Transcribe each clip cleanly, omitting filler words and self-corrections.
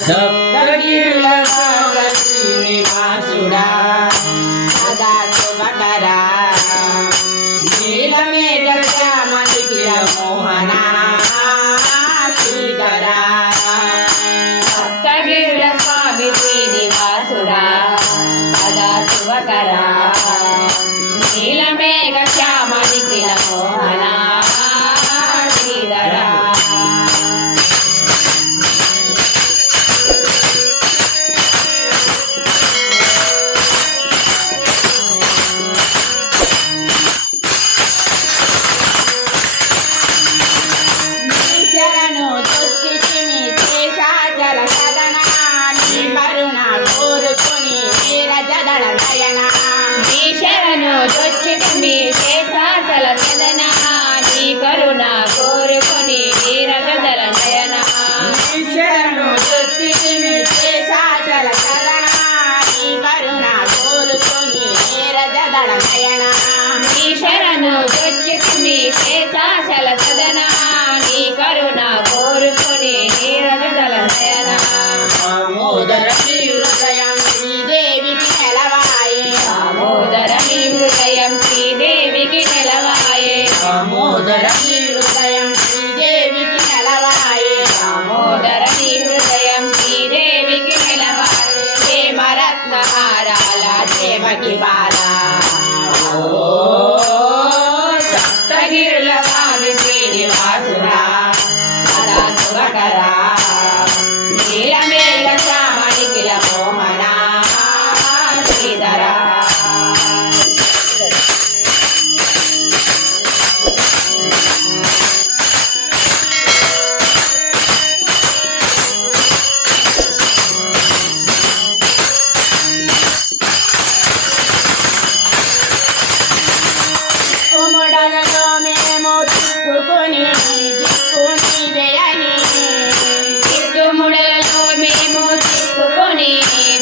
సప్తగిరుల శ్రీనివాసుడా సదా శుభకరా నీలమేఘ శ్యామ నిఖిల మోహనా శ్రీధరా సప్తగిరుల స్వామి శ్రీనివాసుడా సదా శుభకరా నీలమేఘ శ్యామ నిఖిల మోహనా శ్రీధరా మీ శేషాచల సదన నీ కరుణ కోరుకొని నీరగదల నయన శరణు దొచ్చితిమి శేషాచల సదన నీ కరుణ కోరుకొని నీరగదల నయన నీ శరణు దొచ్చితిమి శేషాచల సదన నీ కరుణ కోరుకొని నీరగదల నయన దామోదర నీ హృదయం శ్రీదేవికి నెలవాయే దామోదర నీ హృదయం శ్రీదేవికి నెలవాయే దామోదర నీ హృదయం శ్రీదేవికి నెలవాయే దామోదర నీ హృదయం శ్రీదేవికి నెలవాయే ప్రేమరత్నహారాల దేవకి బాల సప్తగిరుల స్వామి శ్రీనివాసుడా సదా శుభకరా నీలమేఘ శ్యామ నిఖిల మోహనా శ్రీధరా కుముడలలో మేము చిక్కుకొని దిక్కుని వేయని చిక్కుముడలలో మేము చిక్కుకొని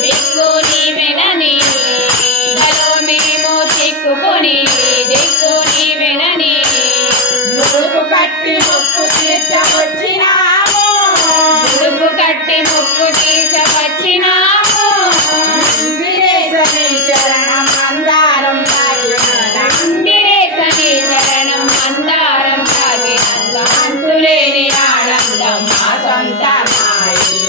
దిక్కు నీవెనని గలో మేము చిక్కుకొని దిక్కు నీవెనని ముడుపు కట్టి మొక్కు తీర్చవచ్చినాము ముడుపు కట్టి ముక్కు తీర్చవచ్చినాము వీరేశని చరణం మందారం నందిరేశని చరణం మందారం తాగినంత అంతులేని ఆనందం మా సొంతమాయి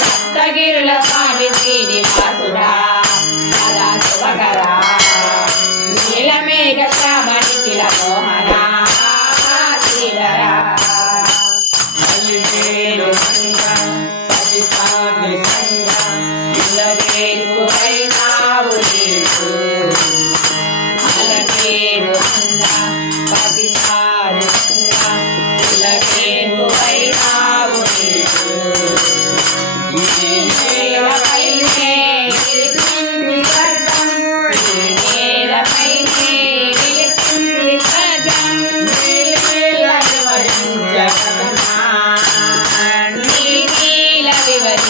సప్తగిరుల స్వామి శ్రీనివాసుడా సదా శుభకరా నీలమేఘ శ్యామ నిఖిల మోహనా శ్రీధరా వివరించ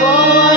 ఓ